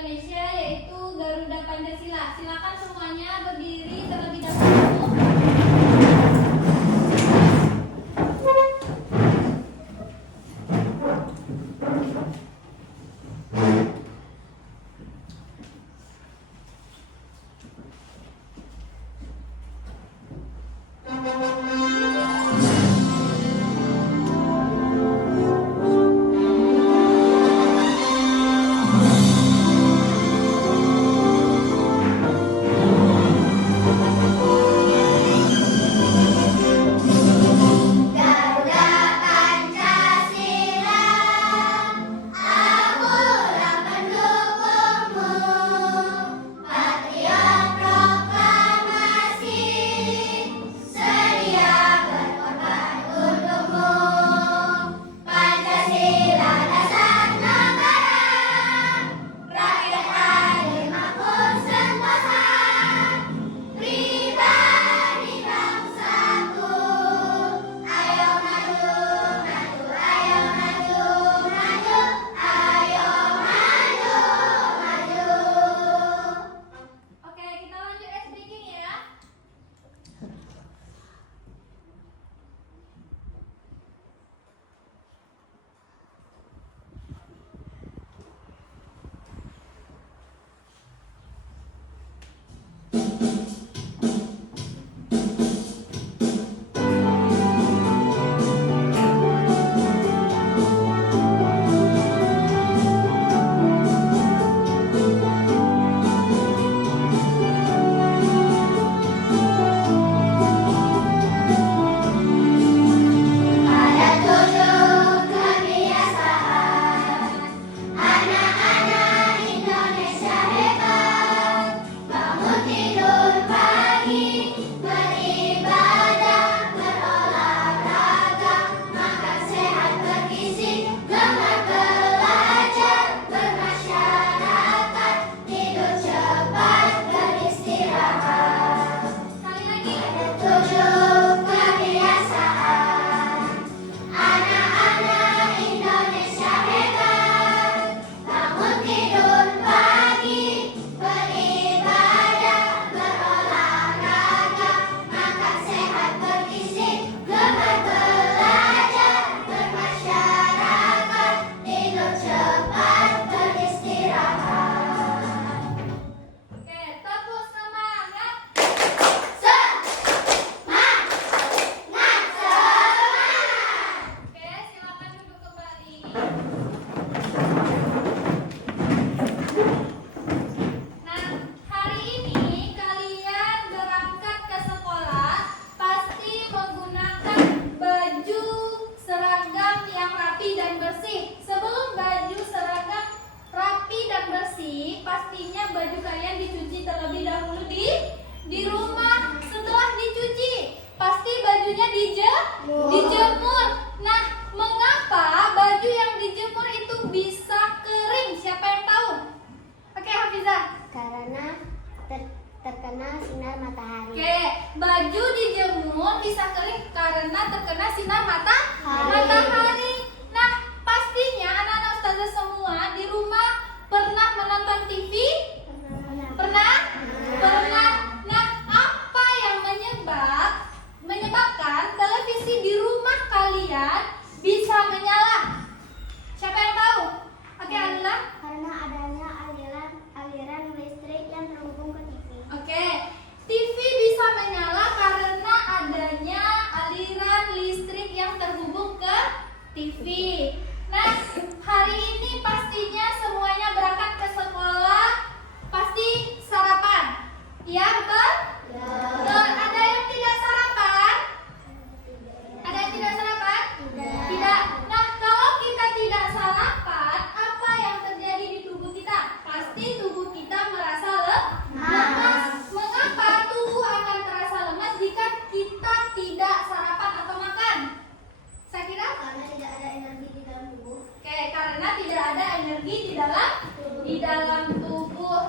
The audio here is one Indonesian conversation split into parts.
Indonesia, yaitu Garuda Pancasila. Silakan semuanya berdiri terlebih dahulu. Pastinya baju kalian dicuci terlebih dahulu di rumah. Setelah dicuci, pasti bajunya dijemur. Nah, mengapa baju yang dijemur itu bisa kering? Siapa yang tahu? Oke, Hafizah. Karena terkena sinar matahari. Oke, baju dijemur bisa kering karena terkena sinar matahari. Nah, pastinya anak-anak ustazah semua di rumah pernah menonton TV? Pernah? Nah, apa yang menyebabkan televisi di rumah kalian bisa menyala? Siapa yang tahu? Oke, Alila. Karena adanya aliran listrik yang terhubung ke TV. Oke, TV bisa menyala karena adanya aliran listrik yang terhubung ke TV. Nah, hari ini pastinya semuanya berangkat ke sekolah, pasti sarapan. Iya, betul? Ya. Betul. Ada yang tidak sarapan? Ada yang tidak sarapan? Tidak. Nah, kalau kita tidak sarapan, apa yang terjadi di tubuh kita? Pasti tubuh kita merasa lemas. Mengapa tubuh akan terasa lemas jika kita tidak sarapan atau makan? Saya kira Karena tidak ada energi di dalam tubuh. oke, karena tidak ada energi di dalam tubuh.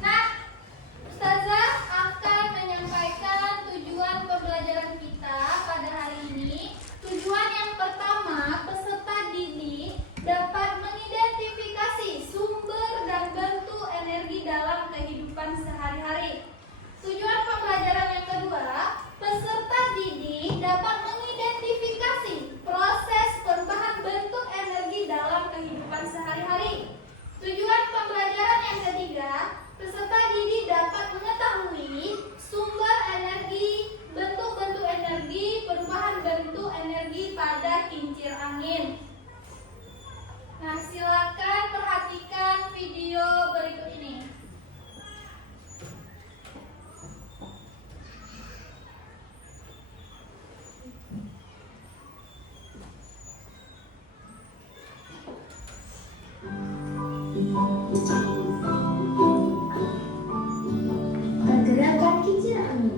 Nah, Ustazah akan menyampaikan tujuan pembelajaran kita pada hari ini. Tujuan yang pertama, peserta didik dapat mengidentifikasi sumber dan bentuk angin. Nah, silakan perhatikan video berikut ini. Pergerakan kincir angin.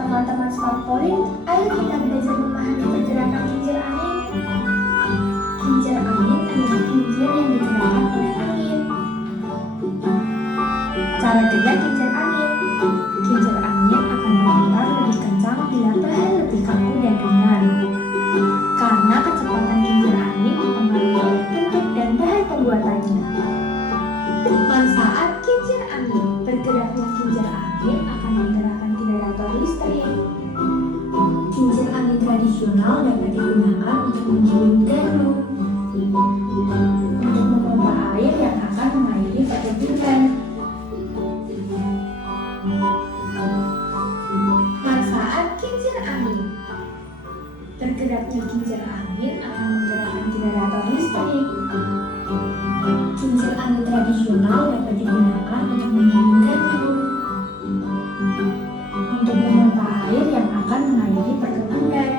Teman-teman Smart Point, ayo kita belajar memahami pergerakan kincir angin. Kincir angin adalah kincir yang digerakkan oleh angin. Cara kerja kincir angin. Kincir angin akan berputar lebih kencang bila bahan lebih kaku dan ringan. Karena kecepatan kincir angin dipengaruhi oleh bentuk dan bahan pembuatannya. Manfaat kincir angin. Bergeraknya kincir angin akan menggerakkan generator listrik. Kincir angin tradisional dapat digunakan untuk menggiling gandum, untuk memompa air yang akan mengairi perkebunan. Manfaat kincir angin. Bergeraknya kincir angin akan menggerakkan generator listrik. Kincir angin tradisional dapat digunakan untuk menggiling gandum, untuk memompa air yang akan mengairi perkebunan.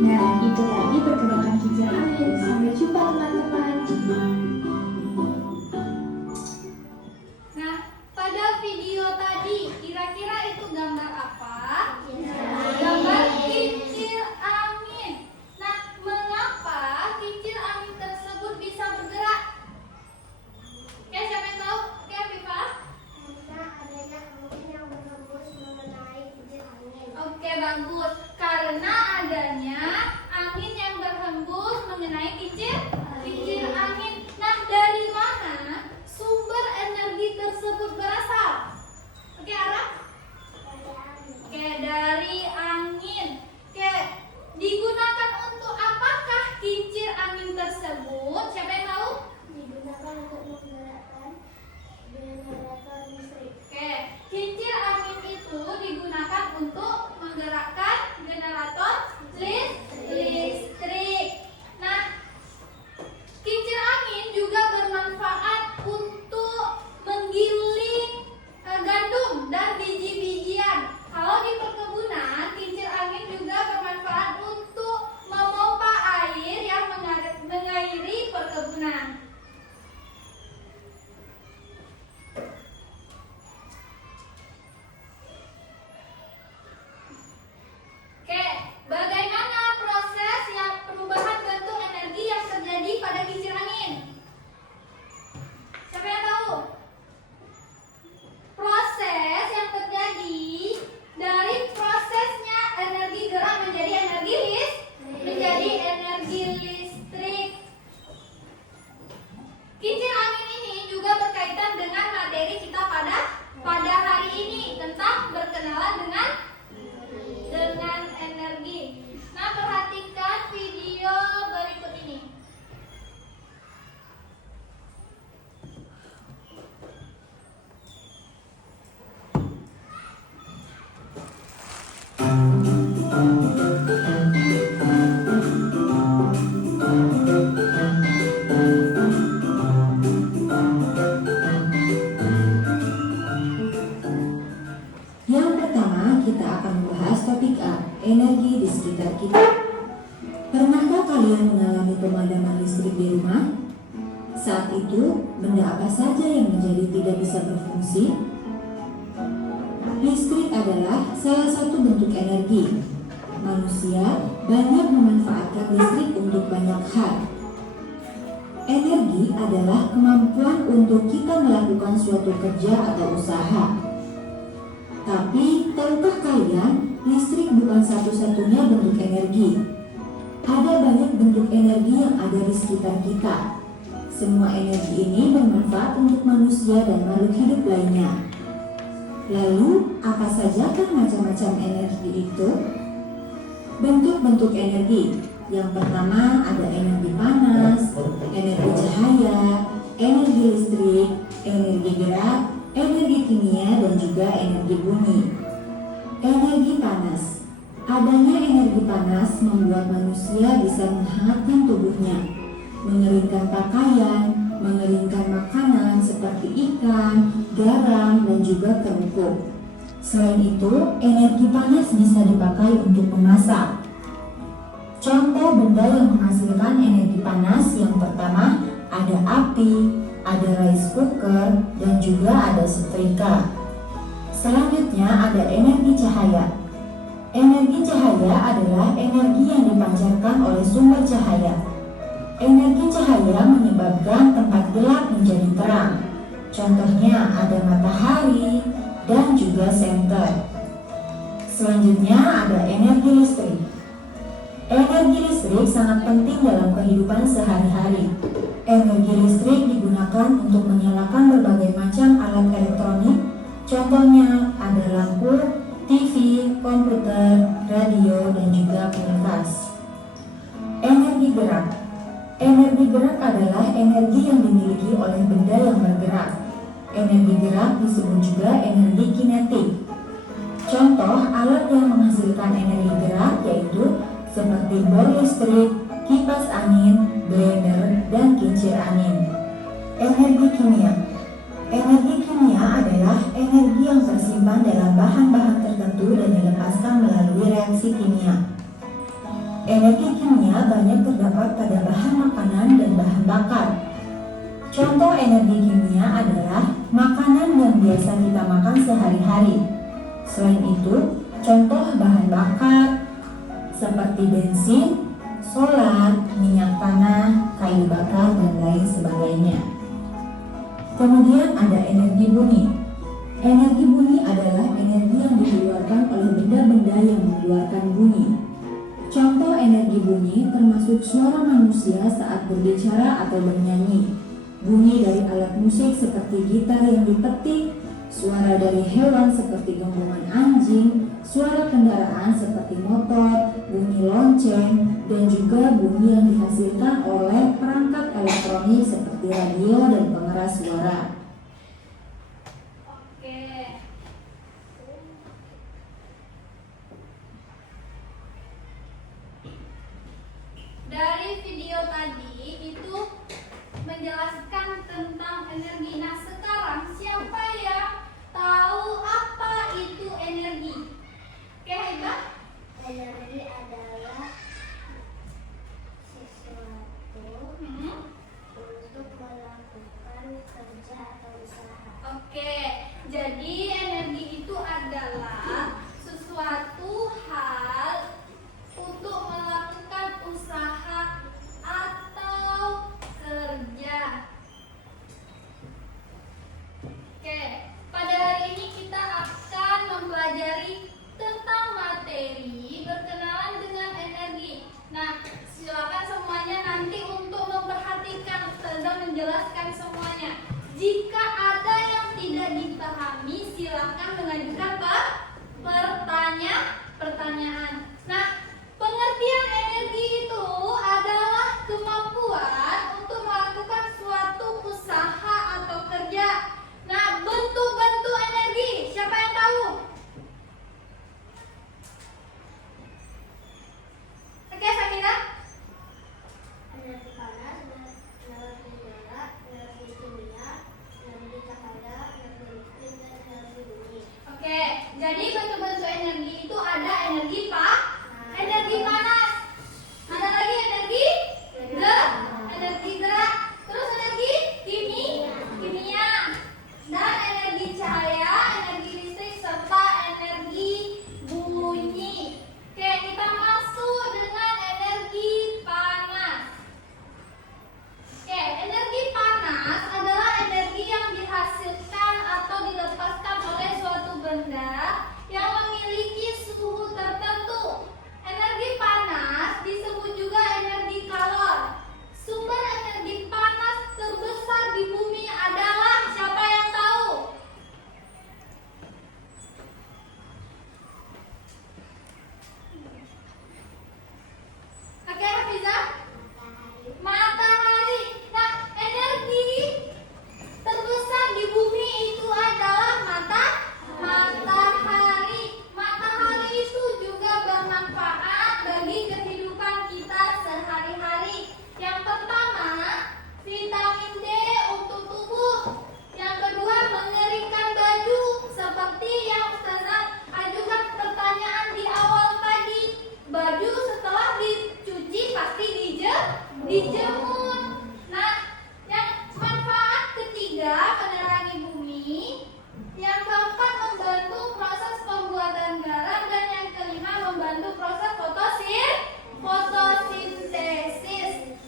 Nah, itu tadi pergerakan kincir angin. Sampai jumpa teman-teman. Nah, pada video tadi kira-kira itu gambar apa? Gambar kincir angin. Nah, mengapa kincir angin tersebut bisa bergerak? Oke, siapa yang tahu? Oke, Viva. Karena adanya angin yang berhembus mengenai kincir angin. Oke, bagus. Karena adanya angin yang berhembus mengenai kincir angin. Nah, dari mana sumber energi tersebut berasal? Oke, Ara? Oke, dari angin. Oke, digunakan untuk apakah kincir angin tersebut? Siapa yang tahu? Digunakan untuk menggerakkan generator listrik. Oke, kincir angin itu digunakan untuk menggerakkan generator listrik. Nah, kincir angin juga bermanfaat untuk menggiling gandum dan biji-bijian. Kalau di perkebunan, kincir angin juga bermanfaat untuk memompa air yang mengairi perkebunan. Oke, bagaimana proses yang perubahan bentuk energi yang terjadi pada kincir angin? Siapa yang tahu? Proses yang terjadi dari prosesnya energi gerak menjadi energi listrik. Kincir angin ini juga berkaitan dengan materi kita pada hari ini tentang berkenalan dengan energi. Nah, perhatikan video berikut ini. Yang pertama, kita akan membahas topik A, energi di sekitar kita. Pernahkah kalian mengalami pemadaman listrik di rumah? Saat itu, benda apa saja yang menjadi tidak bisa berfungsi? Listrik adalah salah satu bentuk energi. Manusia banyak memanfaatkan listrik untuk banyak hal. Energi adalah kemampuan untuk kita melakukan suatu kerja atau usaha. Tapi, tahukah kalian, listrik bukan satu-satunya bentuk energi. Ada banyak bentuk energi yang ada di sekitar kita. Semua energi ini bermanfaat untuk manusia dan makhluk hidup lainnya. Lalu, apa saja kan macam-macam energi itu? Bentuk-bentuk energi. Yang pertama ada energi panas, energi cahaya, energi listrik, energi gerak, energi kimia, dan juga energi bumi. Energi panas. Adanya energi panas membuat manusia bisa menghangatkan tubuhnya, mengeringkan pakaian, mengeringkan makanan seperti ikan, garam, dan juga kerupuk. Selain itu, energi panas bisa dipakai untuk memasak. Contoh benda yang menghasilkan energi panas yang pertama ada api, ada rice cooker, dan juga ada setrika. Selanjutnya ada energi cahaya. Energi cahaya adalah energi yang dipancarkan oleh sumber cahaya. Energi cahaya menyebabkan tempat gelap menjadi terang. Contohnya ada matahari dan juga senter. Selanjutnya ada energi listrik. Energi listrik sangat penting dalam kehidupan sehari-hari. Energi listrik digunakan untuk menyalakan berbagai macam alat elektronik. Contohnya ada lampu, TV, komputer, radio, dan juga kulkas. Energi gerak. Energi gerak adalah energi yang dimiliki oleh benda yang bergerak. Energi gerak disebut juga energi kinetik. Contoh alat yang menghasilkan energi gerak yaitu seperti bor listrik, kipas angin, blender, dan kincir angin. Energi kimia. Energi kimia adalah energi yang tersimpan dalam bahan-bahan tertentu dan dilepaskan melalui reaksi kimia. Energi kimia banyak terdapat pada bahan makanan dan bahan bakar. Contoh energi kimia adalah makanan yang biasa kita makan sehari-hari. Selain itu, contoh bahan bakar seperti bensin, solar, minyak tanah, kayu bakar, dan lain sebagainya. Kemudian ada energi bunyi. Energi bunyi adalah energi yang dikeluarkan oleh benda-benda yang mengeluarkan bunyi. Contoh energi bunyi termasuk suara manusia saat berbicara atau bernyanyi, bunyi dari alat musik seperti gitar yang dipetik, suara dari hewan seperti gembungan anjing, suara kendaraan seperti motor, bunyi lonceng, dan juga bunyi yang dihasilkan oleh perangkat elektronik seperti radio dan pengeras suara. Oke. Dari video tadi itu menjelaskan tentang energi. Nah, sekarang siapa yang tahu apa itu energi? Oke, Haibah? Energi adalah sesuatu untuk melakukan kerja atau usaha. Oke, jadi energi itu adalah sesuatu hal untuk melakukan usaha atau kerja. membantu proses fotosintesis.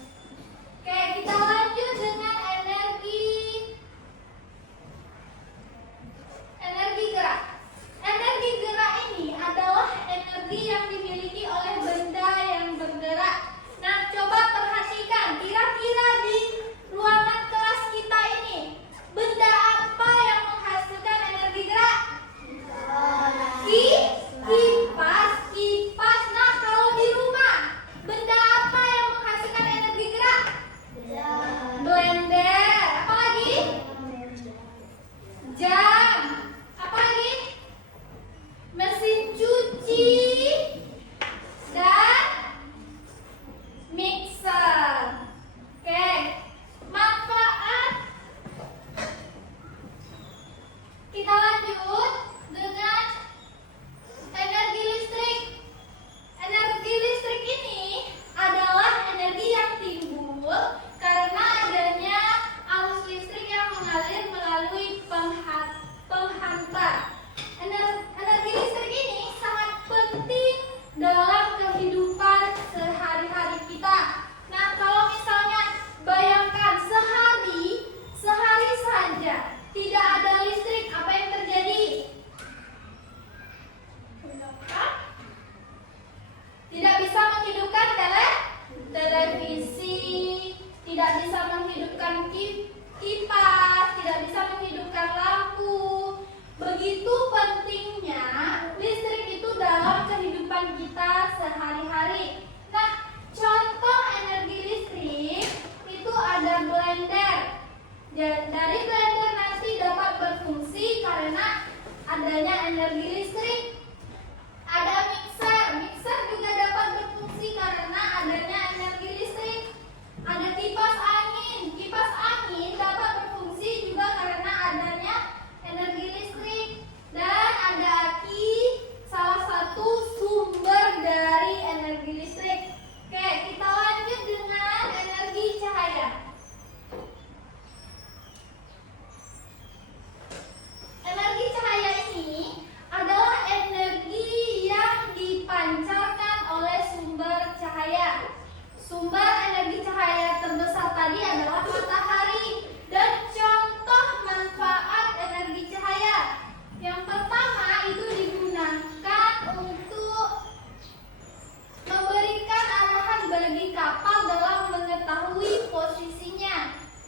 Oke, kita lanjut dengan energi gerak. Energi gerak ini adalah energi yang dimiliki oleh benda yang bergerak. Nah, coba perhatikan, kira-kira di ruangan kelas kita ini, benda apa yang menghasilkan energi gerak? Kipas. Nah, kalau di rumah, benda apa yang menghasilkan energi gerak? Blender. Apa lagi? Jam. Apa lagi? Mesin cuci dan mixer. Oke, manfaat. Kita lanjut dengan energi listrik. Energi listrik ini adalah energi yang timbul karena adanya arus listrik yang mengalir melalui penghantar. Energi listrik ini sangat penting dalam kehidupan sehari-hari kita. Nah, kalau misalnya bayangkan sehari saja tidak ada listrik, apa yang terjadi? Tidak bisa menghidupkan televisi, tidak bisa menghidupkan kipas, tidak bisa menghidupkan lampu. Begitu pentingnya listrik itu dalam kehidupan kita sehari-hari. Nah, contoh energi listrik itu ada blender. Dari blender nanti dapat berfungsi karena adanya energi listrik. Ada mixer juga dapat berfungsi karena adanya energi listrik. Ada kipas angin dapat berfungsi juga karena adanya energi listrik. Dan ada aki, salah satu sumber dari energi listrik. Oke, kita lanjut dengan energi cahaya. Energi cahaya ini adalah energi yang dipancarkan oleh sumber cahaya. Sumber energi cahaya terbesar tadi adalah matahari. Dan contoh manfaat energi cahaya. Yang pertama itu digunakan untuk memberikan arahan bagi kapal dalam mengetahui posisinya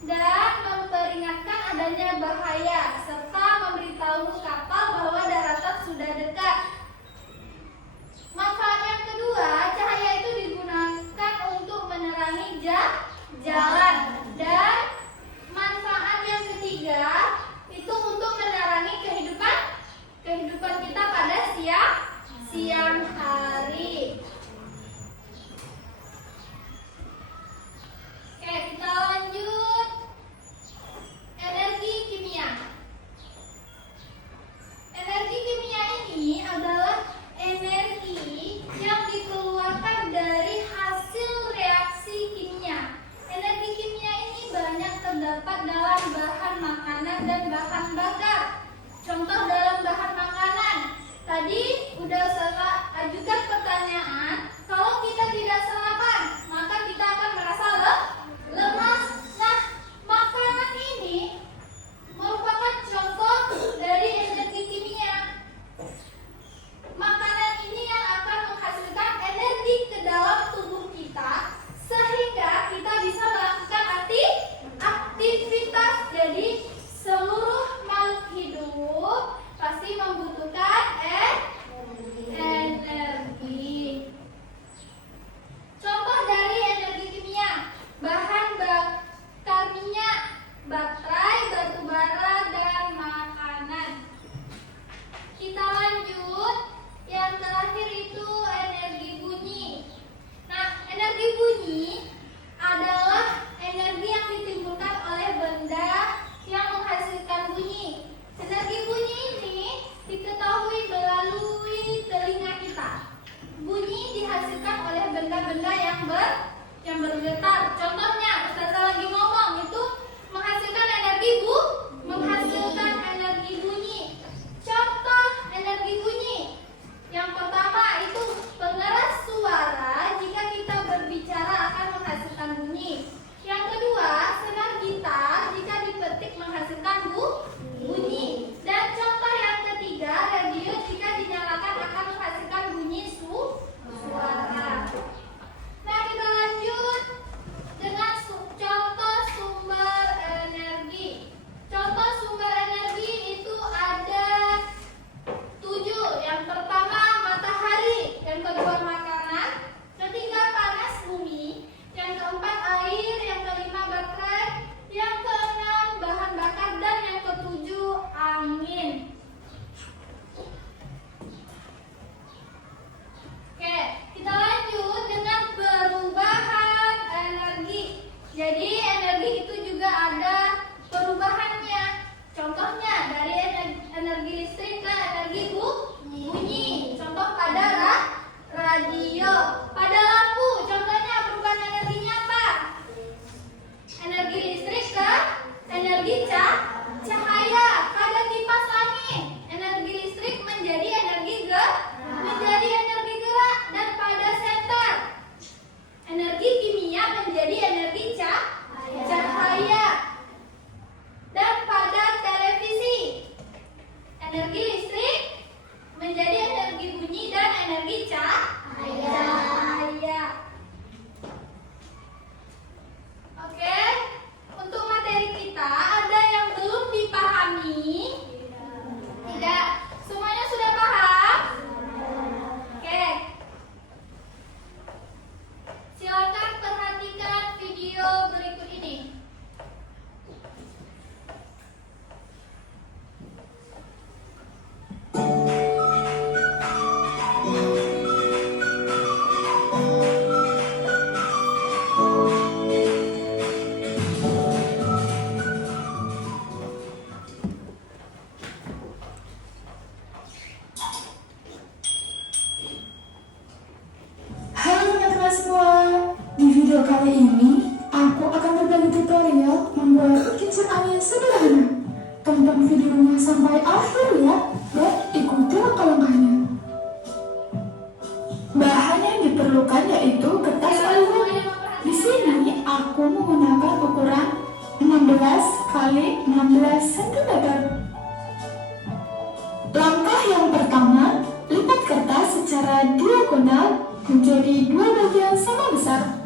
dan memperingatkan adanya bahaya serta memberitahu kapal bahwa daratan sudah dekat. Manfaat yang kedua, cahaya itu digunakan untuk menerangi jalan. Dan manfaat yang ketiga itu untuk menerangi kehidupan kita pada siang hari. Oke, kita lanjut. Energi kimia. Energi kimia ini adalah energi yang dikeluarkan dari hasil reaksi kimia. Energi kimia ini banyak terdapat dalam bahan makanan dan bahan bakar. Contoh dalam bahan makanan. Tadi udah saya ajukan pertanyaan, kalau kita tidak sarapan, maka kita akan merasa lemas. Nah, makanan ini merupakan contoh dari energi kimia. Makanan ini yang akan menghasilkan energi ke dalam tubuh kita sehingga kita bisa melakukan aktivitas. Jadi seluruh makhluk hidup pasti membutuhkan energi. Kali ini, aku akan berbagi tutorial membuat kincir angin sederhana. Tonton videonya sampai akhir ya, dan ikuti langkah-langkahnya. Bahan yang diperlukan yaitu kertas aluminium. Di sini aku menggunakan ukuran 16 kali 16 cm. Langkah yang pertama, lipat kertas secara diagonal menjadi dua bagian sama besar.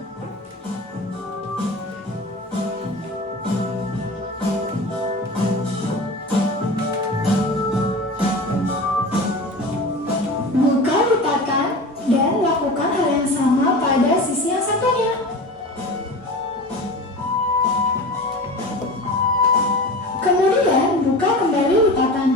Buka lipatan dan lakukan hal yang sama pada sisi yang satunya. Kemudian buka kembali lipatan.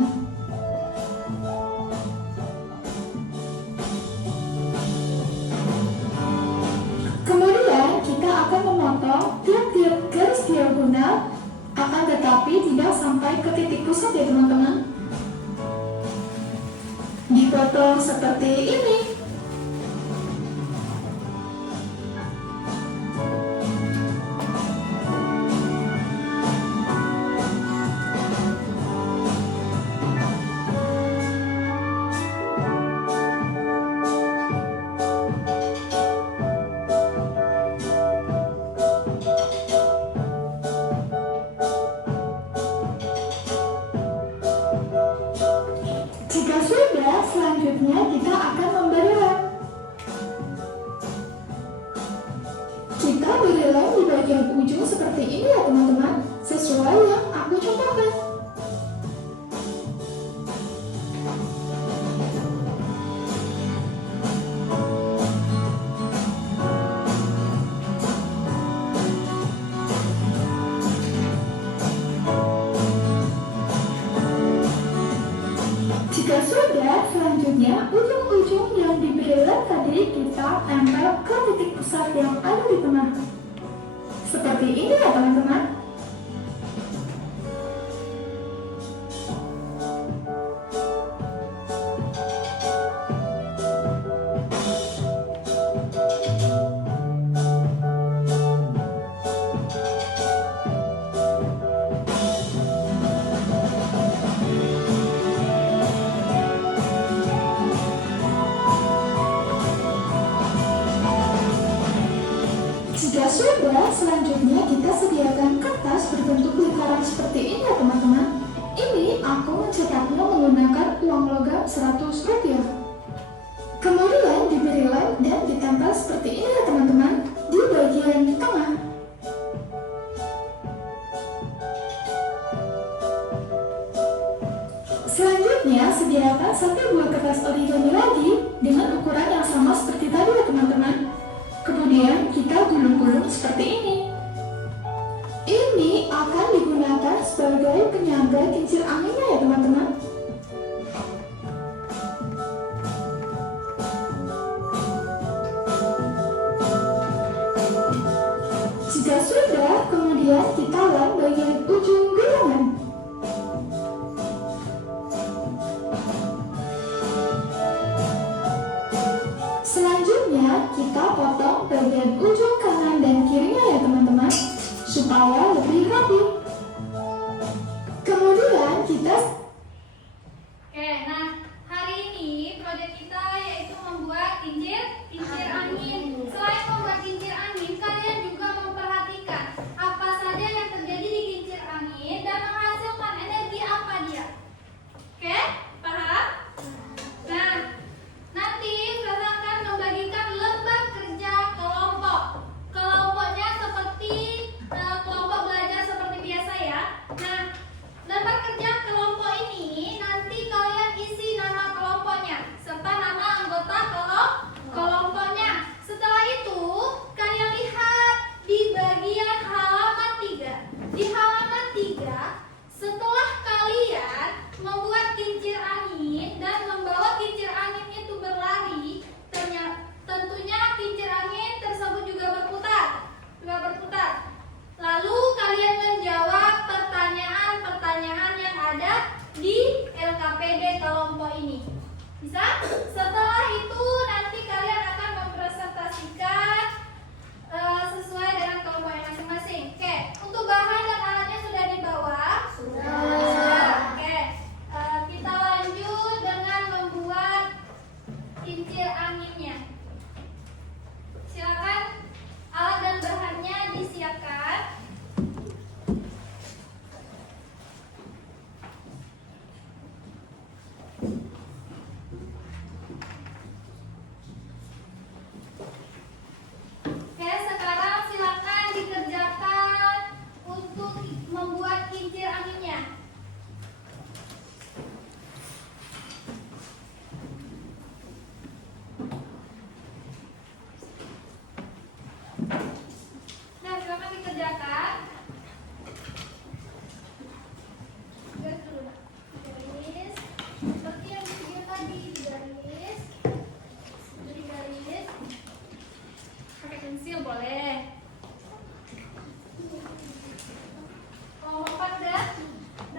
Kemudian kita akan memotong tiap-tiap garis diagonal, akan tetapi tidak sampai ke titik pusat ya teman-teman. Dipotong seperti ini. Jika sudah, selanjutnya kita akan memberi lem. Kita beri lem di bagian ujung seperti ini ya teman-teman, sesuai yang aku contohkan. Jika sudah, selanjutnya ujung-ujung yang diberi lem tadi kita tempel ke titik pusat yang ada di tengah. Seperti ini ya teman-teman. Jika sudah, selanjutnya kita sediakan kertas berbentuk lingkaran seperti ini ya teman-teman. Ini aku mencetaknya menggunakan uang logam Rp100. Kemudian diberi lem dan ditempel seperti ini ya teman-teman, di bagian tengah. Selanjutnya, sediakan 1 buah kertas origami lagi dengan ukuran yang sama seperti tadi ya teman-teman. Kemudian kita gulung-gulung seperti ini. Ini akan digunakan sebagai penyangga kincir anginnya ya teman-teman. Jika sudah, kemudian kita lem bagian ujung gulungan. Selanjutnya, kita potong bagian ujung kanan dan kirinya ya teman-teman, supaya lebih rapi. Kemudian kita... Oke, nah hari ini proyek kita yaitu membuat kincir angin. Selain membuat kincir angin, kalian juga memperhatikan apa saja yang terjadi di kincir angin dan menghasilkan energi apa dia. Oke, paham? Nah, nanti Ustazah akan membagikan lembar kerja kelompok. Kelompoknya seperti kelompok belajar seperti anginnya. Silakan alat dan bahannya disiapkan. Oke, sekarang silakan dikerjakan untuk membuat kincir anginnya. Nah, silakan dikerjakan. Garis dulu, Nak. Garis. Seperti yang di video tadi, garis. Jadi garis. Pakai pensil boleh. Kalau lompat udah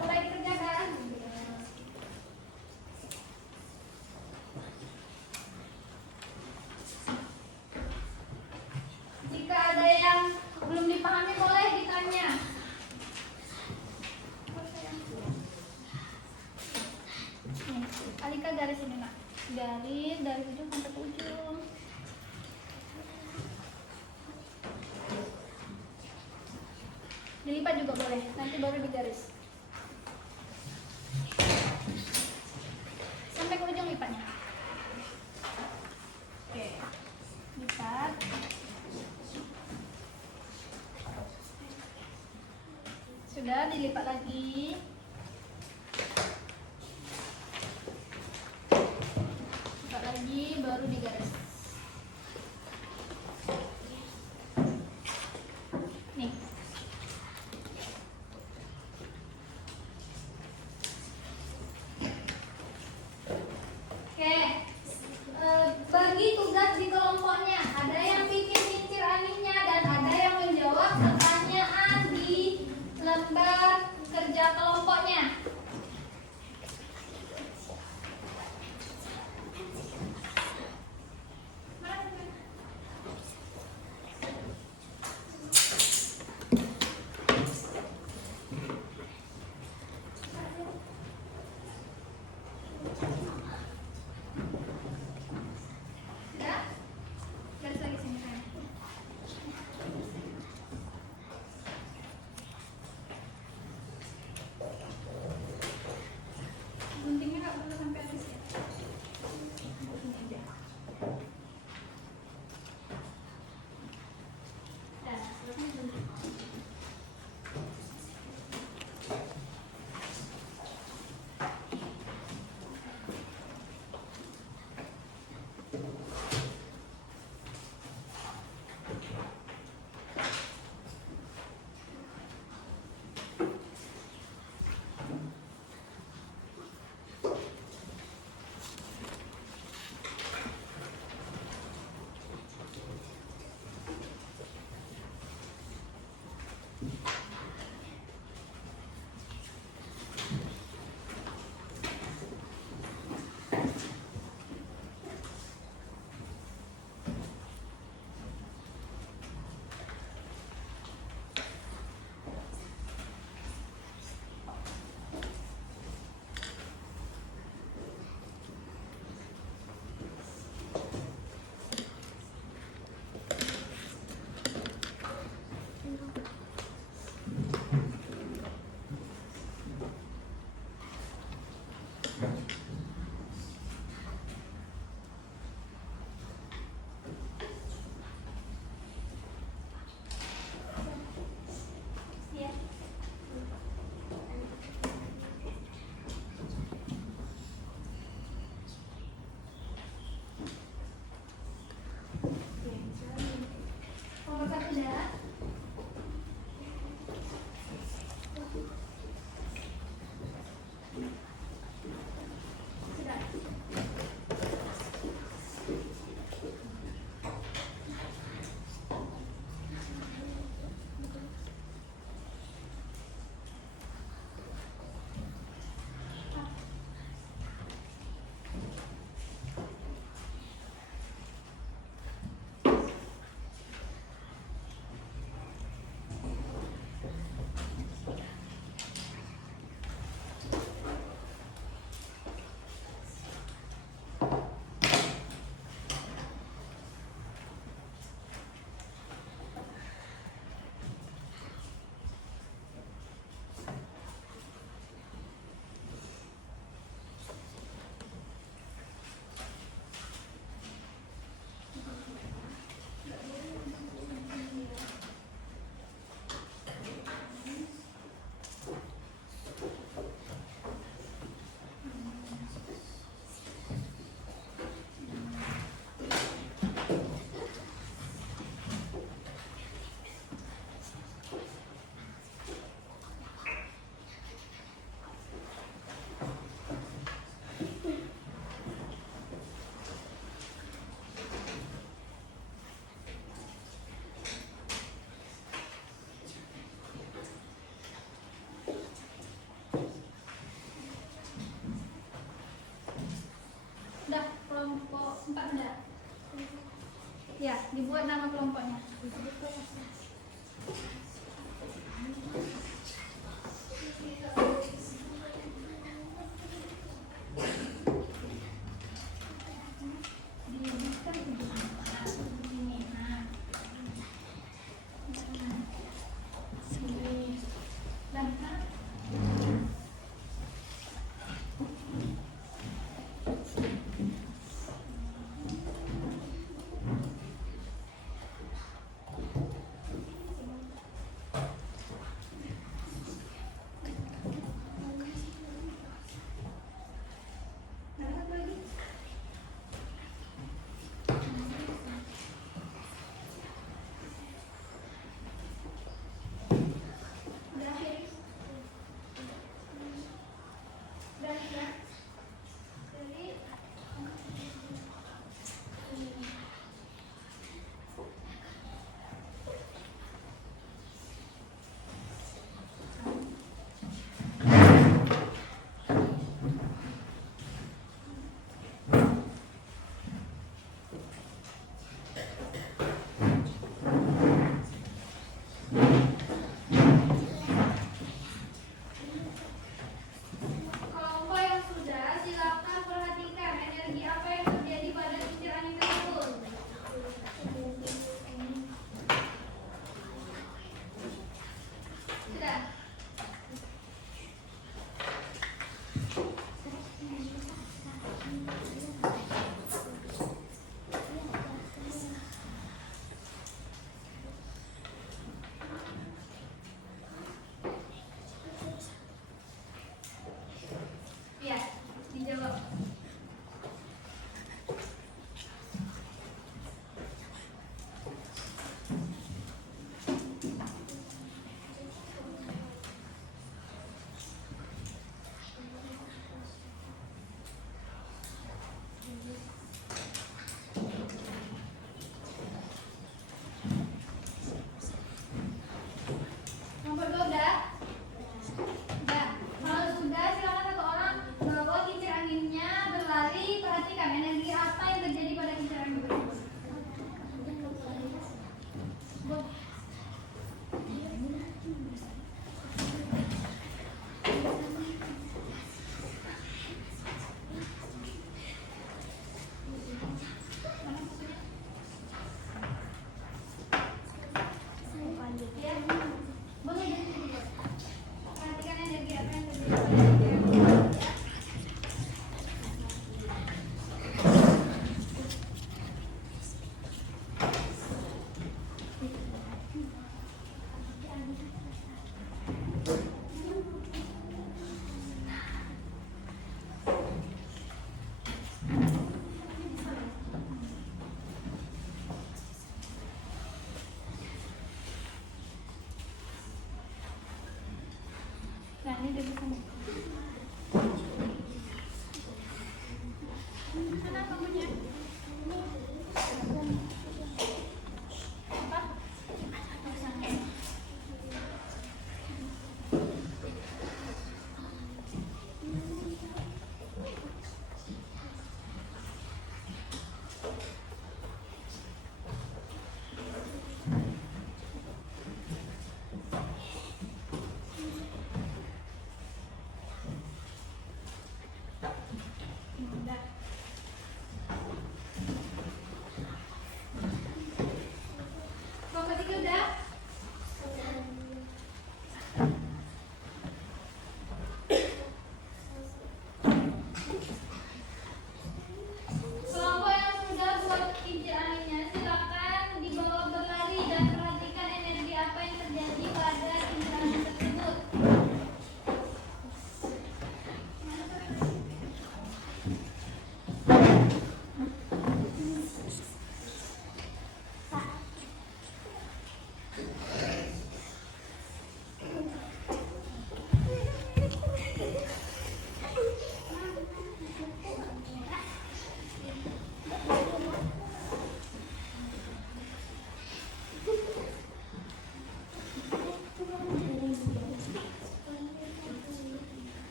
mulai dikerjakan. Jika ada yang belum dipahami boleh ditanya. Nih, Alika garis ini, Nak. Garis dari ujung sampai ke ujung. Dilipat juga boleh, nanti baru digaris. Sampai ke ujung lipatnya. Oke, lipat. Sudah, dilipat lagi. Lipat lagi, baru digaris. Nih. Oke, bagi tugas di kelompoknya. Ada yang bikin kincir anginnya dan ada yang menjawab pertanyaan di lembar kerja kelompoknya. Sudah? Garis lagi sini, sayang. Guntingnya nggak perlu sampai habis ya. Ini aja. Dah, selesai gunting. Ya. Nomor satu dah. Sudah. Ya, dibuat nama kelompoknya.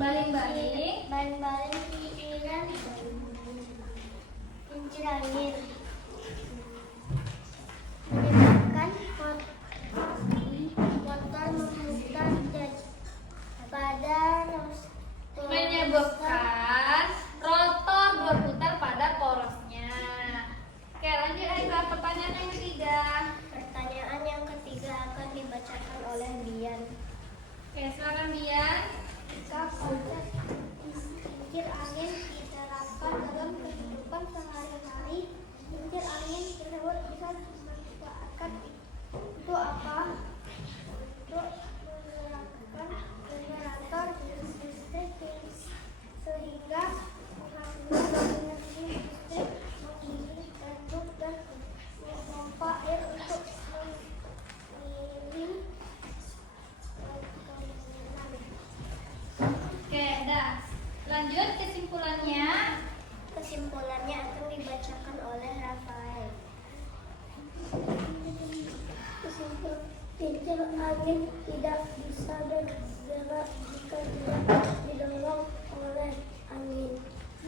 Baling-baling. Baling-baling pikiran. Kincir angin. Menyebabkan motor memutar pada Menyebabkan rotor berputar pada porosnya. Oke, lanjut Aisyah, pertanyaan yang ketiga. Pertanyaan yang ketiga akan dibacakan oleh Bian. Oke, silakan Bian. Jika konsep kincir angin diterapkan dalam kehidupan sehari-hari, kincir angin tersebut bisa dimanfaatkan untuk apa? Untuk menggerakkan generator listrik sehingga menghasilkan energi listrik, menggiling tanduk dan memompa air untuk mengirim Oke, dah. Lanjut kesimpulannya. Kesimpulannya akan dibacakan oleh Rafael. Kesimpulan, kincir angin tidak bisa bergerak jika tidak didorong oleh angin.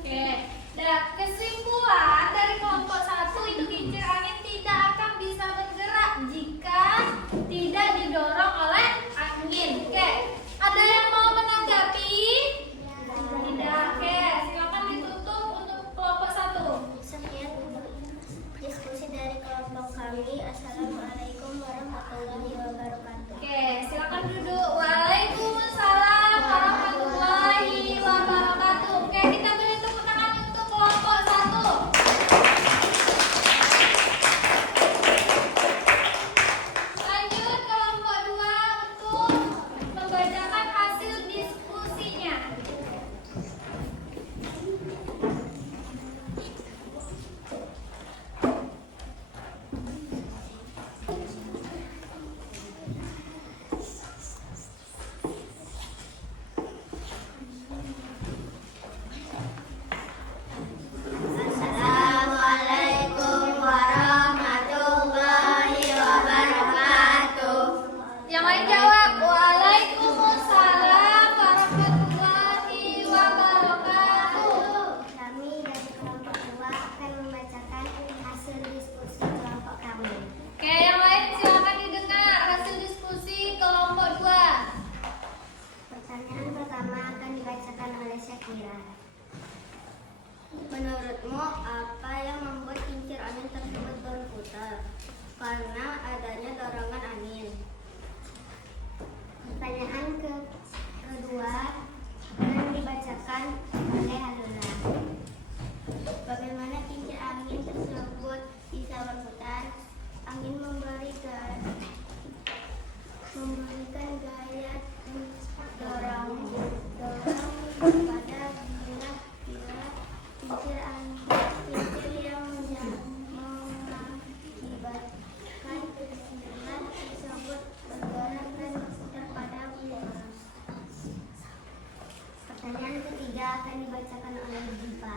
Oke, dah. Kesimpulan dari kelompok 1 itu kincir angin tidak akan bisa bergerak jika tidak didorong oleh angin. Oke, ada yang mau menanggapi? Tidak. Oke, silakan ditutup untuk kelompok 1. Sekian diskusi dari kelompok kami. Assalamualaikum warahmatullahi wabarakatuh. Oke, silakan duduk. Waalaikumsalam warahmatullahi wabarakatuh. Oke, kita beri tepuk tangan untuk kelompok 1. Lanjut kelompok 2 untuk membacakan hasil diskusinya. Assalamualaikum warahmatullahi wabarakatuh. Yang lain jawab. Waalaikumsalam warahmatullahi wabarakatuh. Kami dari kelompok 2 akan membacakan hasil diskusi kelompok kami. Oke, yang lain silakan didengar hasil diskusi kelompok 2. Pertanyaan pertama akan dibacakan oleh Syakira. Menurutmu apa yang membuat kincir angin tersebut berputar? Karena adanya dorongan angin. Pertanyaan kedua akan dibacakan oleh Halula. Bagaimana kincir angin tersebut bisa berputar? Angin memberikan gaya dorong pada bilah kincir yang mengakibatkan bilah tersebut bergerak dan berputar pada bilah. Pertanyaan ketiga akan dibacakan oleh Diva.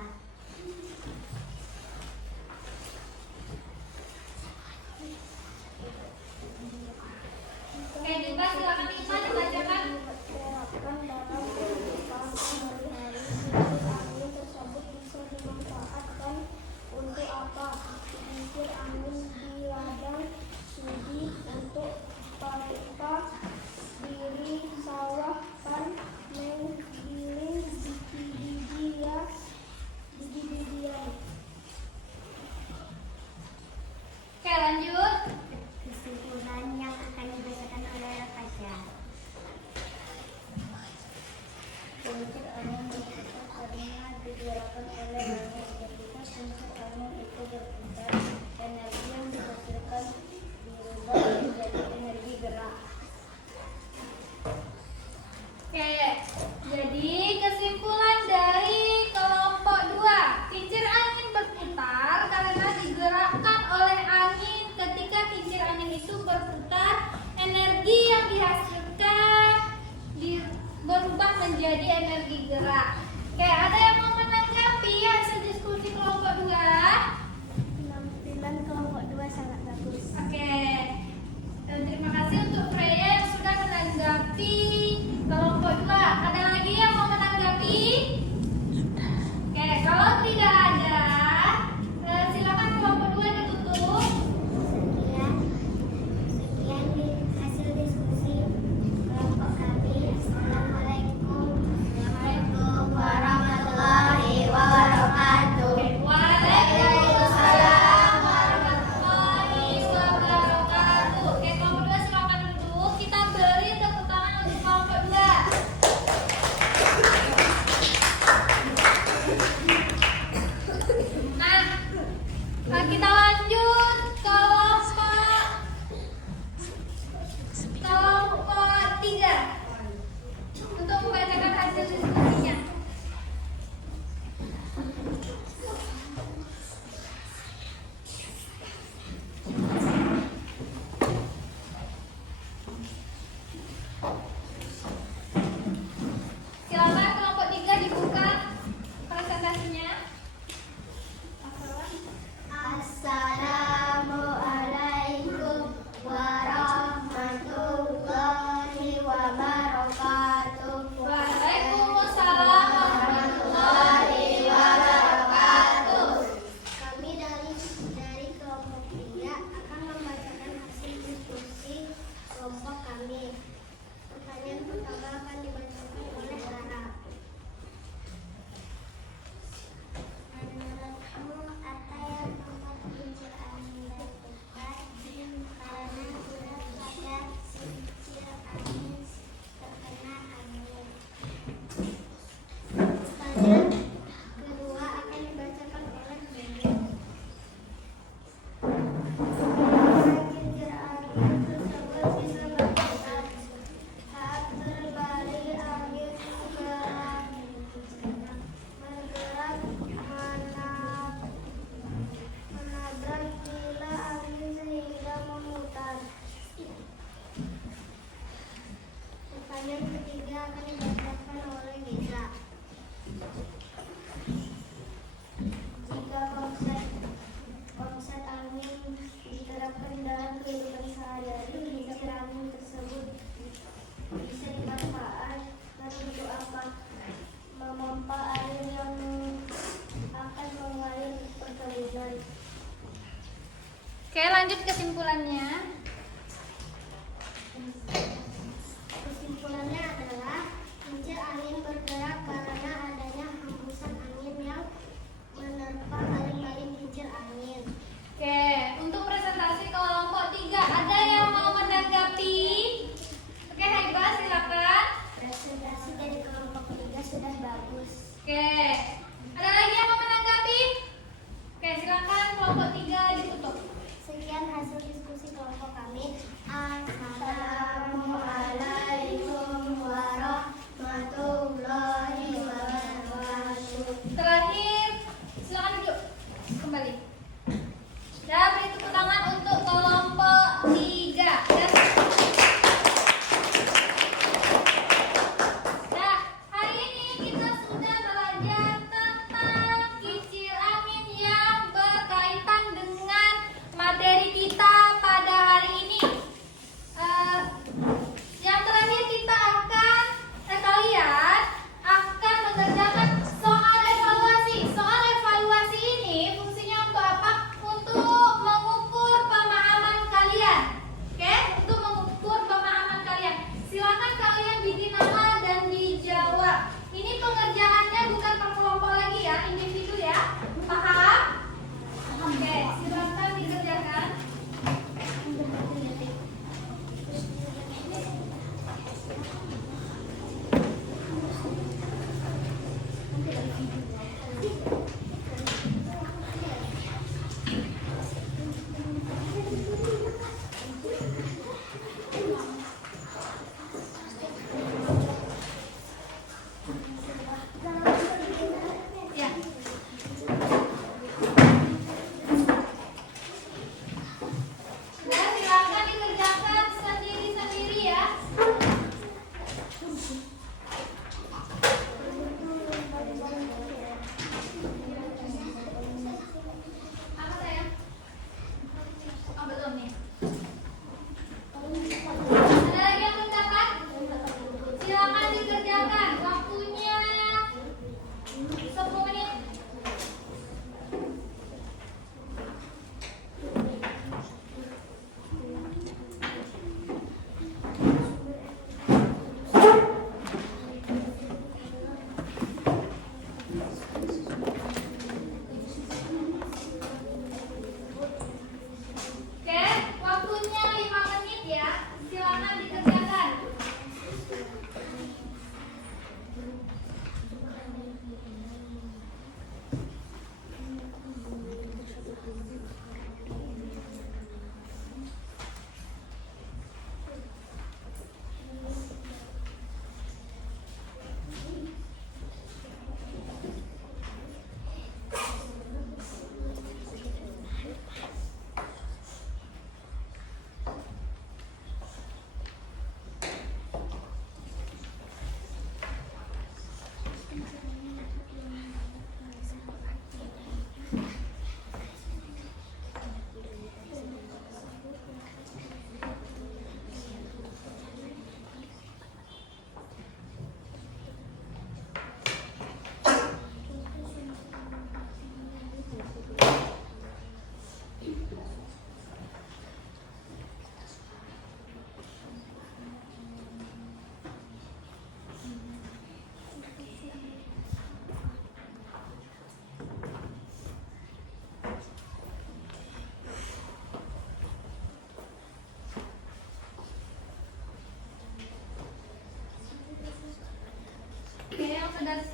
Oke, Diva silakan Diva dibacakan. Diterapkan dalam kehidupan sehari-hari, kincir angin tersebut bisa dimanfaatkan untuk apa? Kincir angin di ladang sudi untuk pembuka diri sawah dan menggiling biji-bijian. Oke, lanjut. Kesimpulan yang akan dibacakan oleh Rafael. Kincir angin berputar karena digerakkan oleh angin. Ketika kincir angin itu berputar, energi yang dihasilkan dirubah menjadi energi gerak. Oke, jadi kesimpulan dari kelompok 2, kincir angin berputar karena digerakkan oleh angin. Ketika kincir angin itu berputar, energi yang dihasilkan berubah menjadi energi gerak. Oke, ada yang mau menanggapi hasil diskusi kelompok 2? Penampilan kelompok 2 sangat bagus. Oke, terima kasih untuk Freya yang sudah menanggapi kelompok 2. Ada lagi yang mau menanggapi?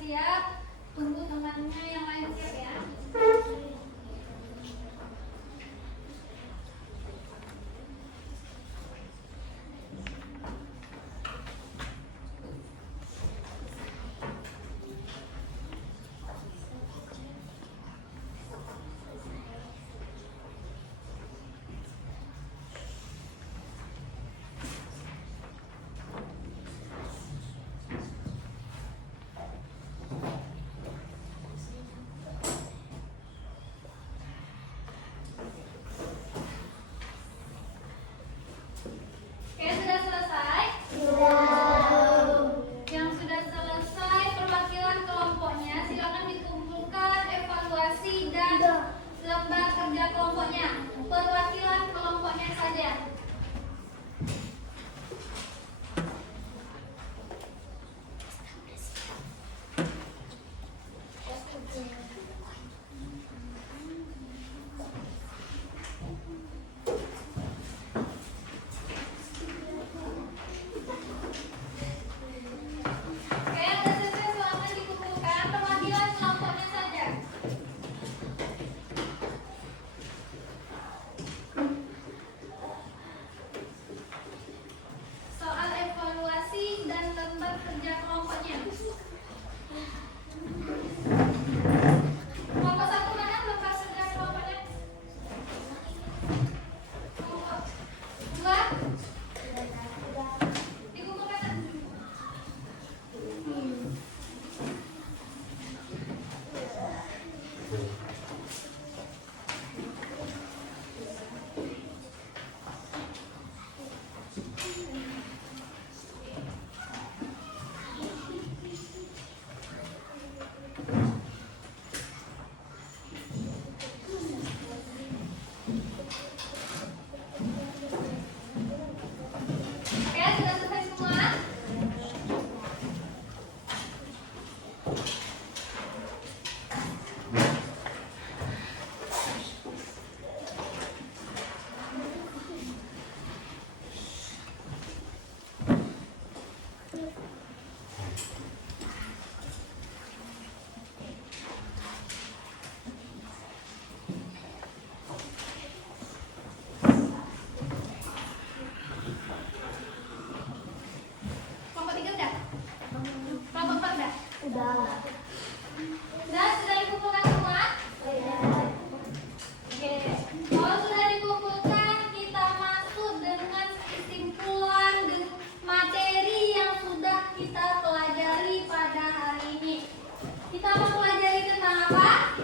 siap, tunggu temannya yang lain siap ya. Oke, sudah selesai? Yang sudah selesai perwakilan kelompoknya, silakan dikumpulkan evaluasi dan lembar kerja kelompoknya. Perwakilan kelompoknya saja. Oke, yang sudah selesai silakan dikumpulkan perwakilan kelompoknya saja. Soal evaluasi dan lembar kerja kelompoknya. Kelompok satu mana lembar kerja kelompoknya? Kelompok dua? Dikumpulkan. Oke, sudah selesai semua? Kelompok tiga udah? Kelompok empat udah? Sudah dikumpulkan semua? Oke, kalau sudah dikumpulkan, kita masuk dengan kesimpulan materi yang sudah kita pelajari pada hari ini. Kita mempelajari tentang apa?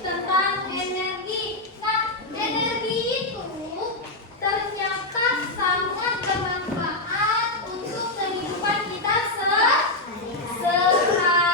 Tentang energi. Nah, energi itu ternyata sangat bermanfaat untuk kehidupan kita sehari-hari.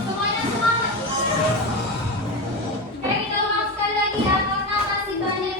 Semuanya semangat. Oke, kita ulang sekali lagi ya, karena masih banyak